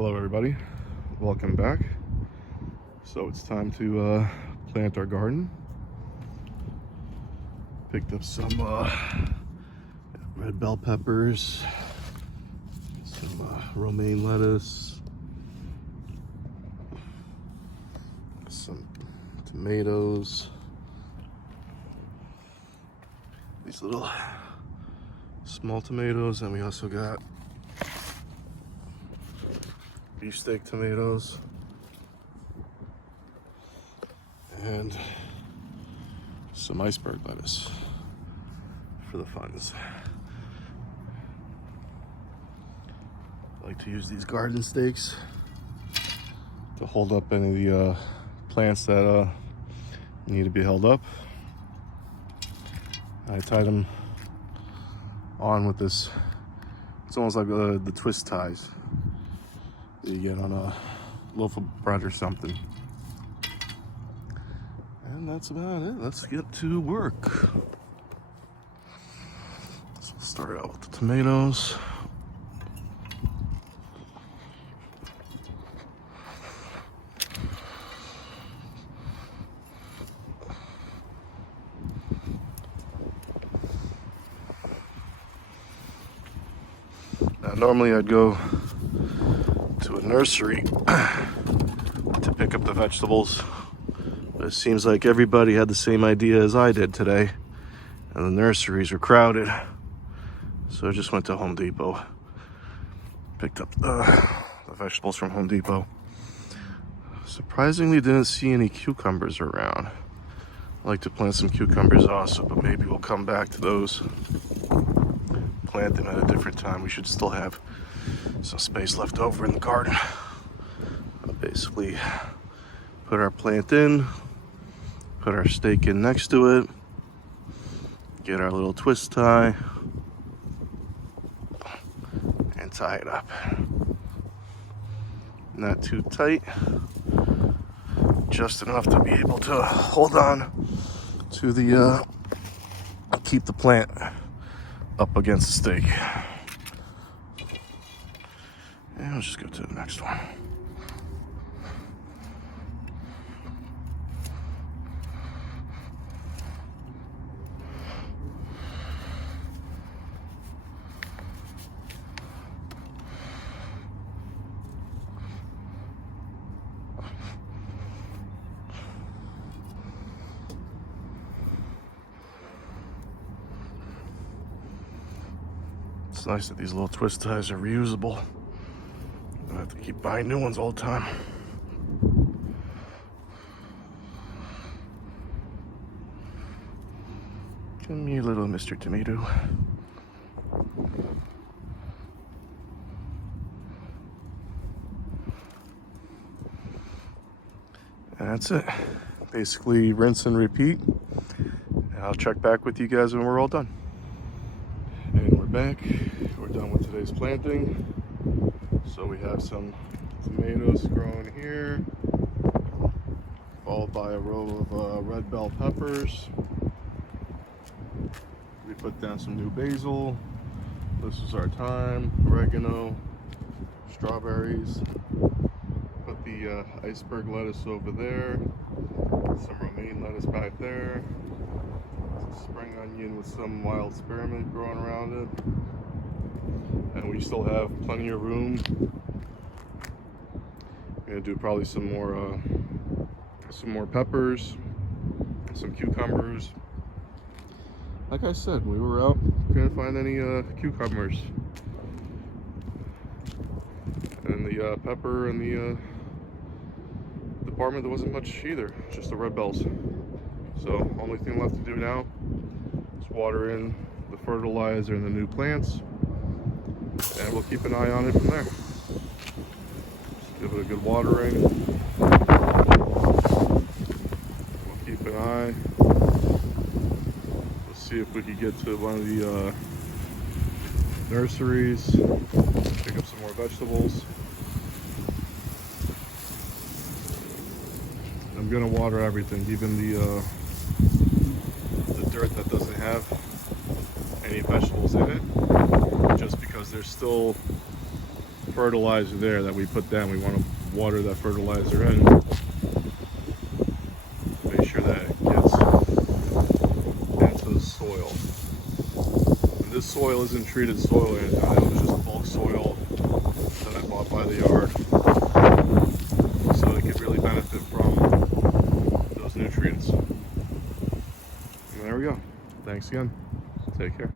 Hello everybody, welcome back. So it's time to plant our garden. Picked up some red bell peppers, some romaine lettuce, some tomatoes, these little small tomatoes, and we also got beefsteak tomatoes and some iceberg lettuce for the funds. I like to use these garden stakes to hold up any of the plants that need to be held up. I tied them on with this, it's almost like the twist ties that you get on a loaf of bread or something. And that's about it. Let's get to work. So we'll start out with the tomatoes. Now, normally I'd go to a nursery to pick up the vegetables, but it seems like everybody had the same idea as I did today, and the nurseries are crowded. So I just went to Home Depot, picked up the vegetables from Home Depot. Surprisingly, didn't see any cucumbers around. I like to plant some cucumbers also, but maybe we'll come back to those, plant them at a different time. We should still have some space left over in the garden. I'll basically put our plant in, put our stake in next to it, get our little twist tie, and tie it up. Not too tight, just enough to be able to hold on to the, keep the plant up against the stake. And let's just go to the next one. It's nice that these little twist ties are reusable. I don't have to keep buying new ones all the time. Come here, little Mr. Tomato. And that's it. Basically rinse and repeat. And I'll check back with you guys when we're all done. And we're back. We're done with today's planting. So we have some tomatoes growing here, followed by a row of red bell peppers. We put down some new basil. This is our thyme, oregano, strawberries. Put the iceberg lettuce over there. Some romaine lettuce back there. Some spring onion with some wild spearmint growing around it. And we still have plenty of room. I'm gonna do probably some more peppers, some cucumbers. Like I said, we were out, couldn't find any cucumbers. And the pepper and the department, there wasn't much either, just the red bells. So only thing left to do now is water in the fertilizer and the new plants, and we'll keep an eye on it from there. Just give it a good watering. We'll keep an eye. Let's see if we can get to one of the nurseries, pick up some more vegetables. I'm gonna water everything, even the dirt that doesn't have any vegetables in it, just because there's still fertilizer there that we put down. We want to water that fertilizer in. Make sure that it gets into the soil. And this soil isn't treated soil or anything. It was just bulk soil that I bought by the yard. So it could really benefit from those nutrients. And there we go. Thanks again. Take care.